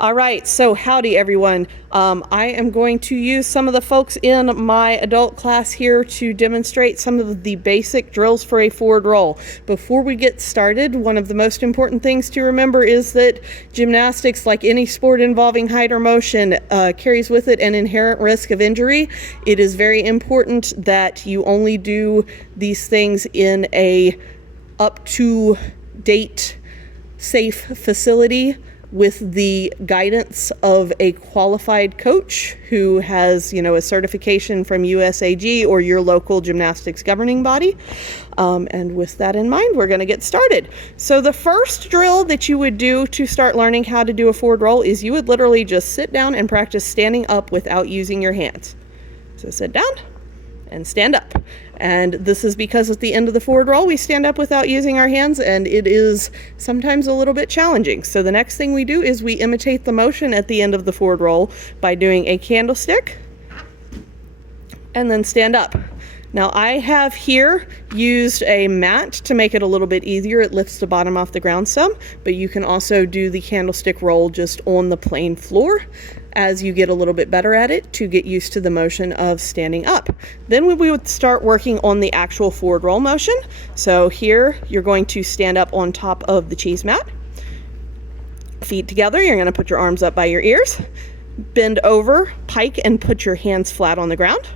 All right, so howdy everyone. I am going to use some of the folks in my adult class here to demonstrate some of the basic drills for a forward roll. Before we get started, one of the most important things to remember is that gymnastics, like any sport involving height or motion, carries with it an inherent risk of injury. It is very important that you only do these things in a up-to-date safe facility with the guidance of a qualified coach who has, a certification from USAG or your local gymnastics governing body. And with that in mind, we're going to get started. So the first drill that you would do to start learning how to do a forward roll is you would literally just sit down and practice standing up without using your hands. So sit down and stand up. And this is because at the end of the forward roll, we stand up without using our hands, and it is sometimes a little bit challenging. So the next thing we do is we imitate the motion at the end of the forward roll by doing a candlestick and then stand up. Now I have here used a mat to make it a little bit easier. It lifts the bottom off the ground some, but you can also do the candlestick roll just on the plain floor as you get a little bit better at it to get used to the motion of standing up. Then we would start working on the actual forward roll motion. So here you're going to stand up on top of the cheese mat. Feet together, you're going to put your arms up by your ears. Bend over, pike, and put your hands flat on the ground.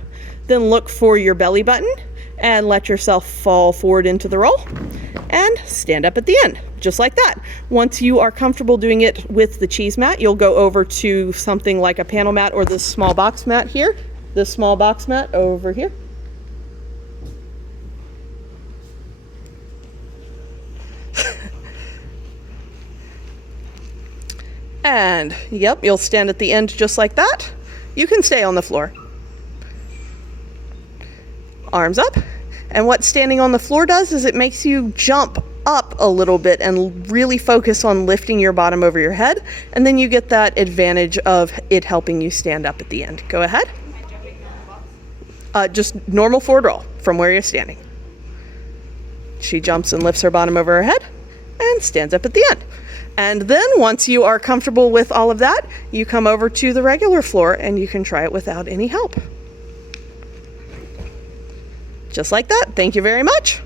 Then look for your belly button and let yourself fall forward into the roll and stand up at the end, just like that. Once you are comfortable doing it with the cheese mat, you'll go over to something like a panel mat or this small box mat here, this small box mat over here. And yep, you'll stand at the end just like that. You can stay on the floor. Arms up. And what standing on the floor does is it makes you jump up a little bit and really focus on lifting your bottom over your head. And then you get that advantage of it helping you stand up at the end. Go ahead. Just normal forward roll from where you're standing. She jumps and lifts her bottom over her head and stands up at the end. And then once you are comfortable with all of that, you come over to the regular floor and you can try it without any help. Just like that. Thank you very much.